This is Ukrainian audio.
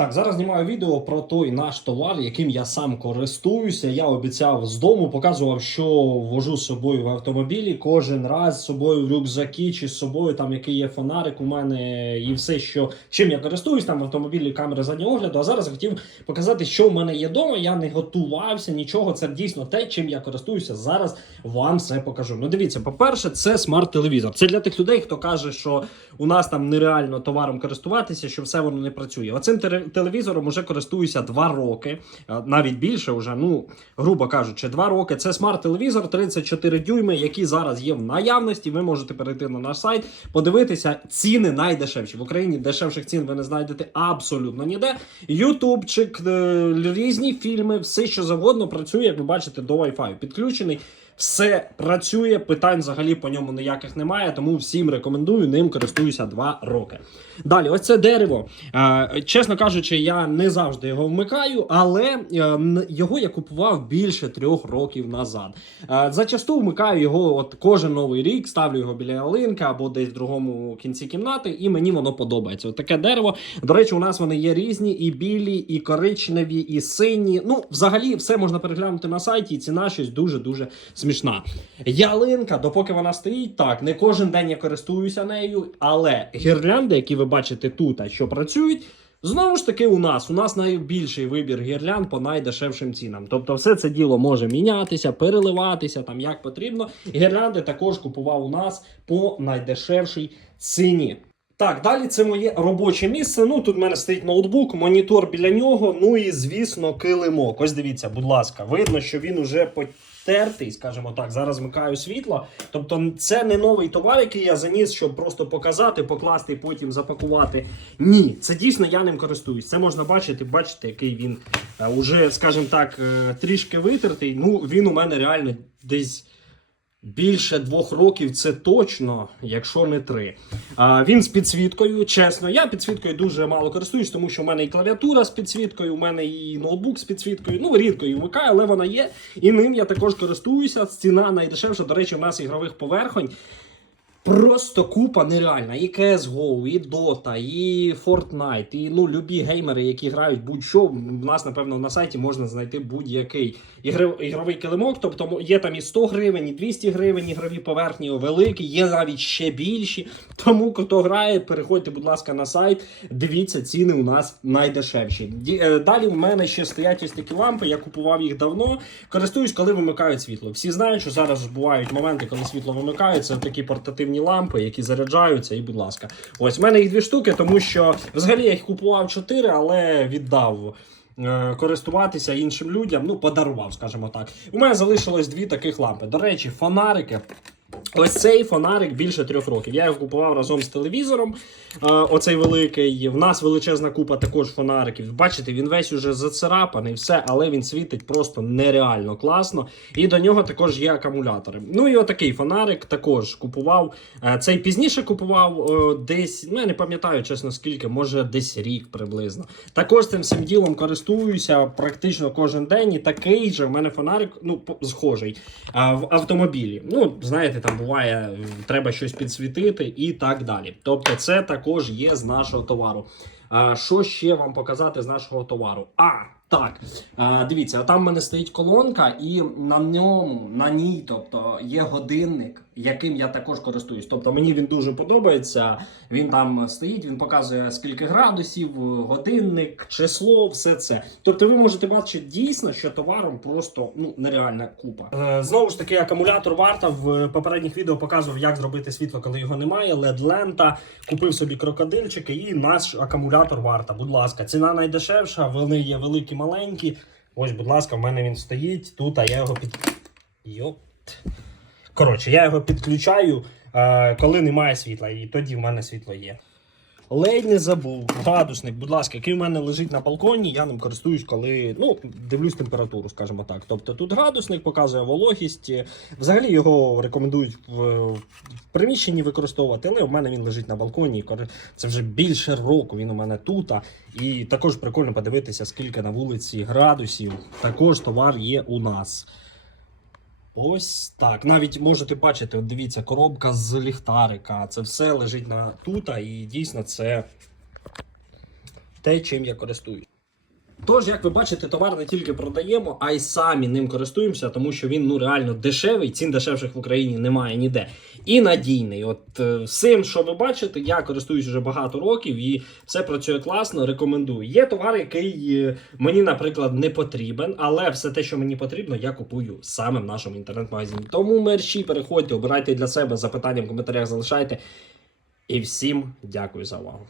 Так, зараз знімаю відео про той наш товар, яким я сам користуюся. Я обіцяв з дому, показував, що вожу з собою в автомобілі. Кожен раз з собою в рюкзаки чи з собою там який є фонарик у мене і все, що чим я користуюсь, там в автомобілі камери заднього огляду. А зараз хотів показати, що в мене є вдома. Я не готувався нічого. Це дійсно те, чим я користуюся. Зараз вам все покажу. Ну, дивіться, по-перше, це смарт-телевізор. Це для тих людей, хто каже, що у нас там нереально товаром користуватися, що все воно не працює. Оцим телевізором уже користуюся два роки, навіть більше вже, ну грубо кажучи, два роки. Це смарт-телевізор 34 дюйми, який зараз є в наявності. Ви можете перейти на наш сайт, подивитися ціни найдешевші. В Україні дешевших цін ви не знайдете абсолютно ніде. Ютубчик, е, різні фільми, все що завгодно працює, як ви бачите, до Wi-Fi підключений. Все працює, питань взагалі по ньому ніяких немає, тому всім рекомендую, ним користуюся два роки. Далі, ось це дерево. Е, чесно кажучи, я не завжди його вмикаю, але е, його я купував більше трьох років назад. Е, зачасту вмикаю його от кожен новий рік, ставлю його біля ялинки або десь в другому кінці кімнати, і мені воно подобається. От таке дерево. До речі, у нас вони є різні: і білі, і коричневі, і сині. Ну, взагалі, все можна переглянути на сайті, і ціна щось дуже дуже смішна. Ялинка, допоки вона стоїть, так не кожен день я користуюся нею, але гірлянди, які ви бачите тут, а що працюють. Знову ж таки, у нас у нас найбільший вибір гірлянд по найдешевшим цінам. Тобто, все це діло може мінятися, переливатися там як потрібно. Гірлянди також купував у нас по найдешевшій ціні. Так, далі це моє робоче місце. Ну тут в мене стоїть ноутбук, монітор біля нього. Ну і звісно, килимок. Ось дивіться, будь ласка, видно, що він уже потертий, скажімо так. Зараз вмикаю світло. Тобто, це не новий товар, який я заніс, щоб просто показати, покласти потім запакувати. Ні, це дійсно я ним користуюсь. Це можна бачити, бачите, який він е, уже, скажімо так, е, трішки витертий. Ну, він у мене реально десь. Більше двох років це точно, якщо не три. А, він з підсвіткою. Чесно, я підсвіткою дуже мало користуюсь, тому що в мене і клавіатура з підсвіткою, у мене і ноутбук з підсвіткою. Ну, рідко її вмикаю, але вона є. І ним я також користуюся. Ціна найдешевша. До речі, в нас ігрових поверхонь. Просто купа нереальна. І CSGO, і Dota, і Fortnite, і ну, любі геймери, які грають будь-що. В нас, напевно, на сайті можна знайти будь-який ігровий килимок. Тобто є там і 100 гривень, і 200 гривень ігрові поверхні, великі, є навіть ще більші. Тому хто грає, переходьте, будь ласка, на сайт. Дивіться, ціни у нас найдешевші. Е, Далі в мене ще стоять ось такі лампи. Я купував їх давно. Користуюсь, коли вимикають світло. Всі знають, що зараз бувають моменти, коли світло вимикають. Такі портативні лампи, які заряджаються. І, будь ласка, ось в мене їх дві штуки, тому що взагалі я їх купував чотири, але віддав. е, Користуватися іншим людям, ну подарував, скажімо так. У мене залишилось дві таких лампи. До речі, фонарики. Ось цей фонарик більше трьох років. Я його купував разом з телевізором. е, Оцей великий. В нас величезна купа також фонариків. Бачите, він весь уже зацарапаний, все, але він світить просто нереально класно. І до нього також є акумулятори. Ну і отакий фонарик також купував. Е, Цей пізніше купував е, десь, ну я не пам'ятаю чесно скільки, може десь рік приблизно. Також цим всім ділом користуюся практично кожен день. І такий же в мене фонарик, ну, схожий а, в автомобілі. Ну, знаєте, там буває, е, треба щось підсвітити і так далі. Тобто, це також є з нашого товару. А, що ще вам показати з нашого товару? А, так, а, дивіться, там в мене стоїть колонка, і на ньому, на ній, тобто, є годинник, яким я також користуюсь. Тобто мені він дуже подобається. Він там стоїть, він показує скільки градусів, годинник, число, все це. Тобто, ви можете бачити дійсно, що товаром просто ну нереальна купа. Е, знову ж таки, акумулятор варта в попередніх відео показував, як зробити світло, коли його немає. led лента купив собі крокодильчики і наш акумулятор варта. Будь ласка, ціна найдешевша. Вони є великі, маленькі. Ось, будь ласка, в мене він стоїть тут, а я його під. Йопт. Коротше, я його підключаю, е, коли немає світла, і тоді в мене світло є. Ледь не забув. Градусник, будь ласка, який в мене лежить на балконі, я ним користуюсь, коли ну, дивлюсь температуру, скажімо так. Тобто тут градусник показує вологість. Взагалі його рекомендують в, в приміщенні використовувати, але в мене він лежить на балконі. Це вже більше року. Він у мене тут. І також прикольно подивитися, скільки на вулиці градусів. Також товар є у нас. Ось так. Навіть можете бачити, от дивіться, коробка з ліхтарика. Це все лежить на тут, і дійсно це те, чим я користуюсь. Тож, як ви бачите, товар не тільки продаємо, а й самі ним користуємося, тому що він ну реально дешевий, цін дешевших в Україні немає ніде. І надійний. От е, всім, що ви бачите, я користуюсь вже багато років і все працює класно. Рекомендую. Є товар, який е, мені, наприклад, не потрібен, але все те, що мені потрібно, я купую саме в нашому інтернет-магазині. Тому мерчі переходьте, обирайте для себе запитання в коментарях, залишайте. І всім дякую за увагу.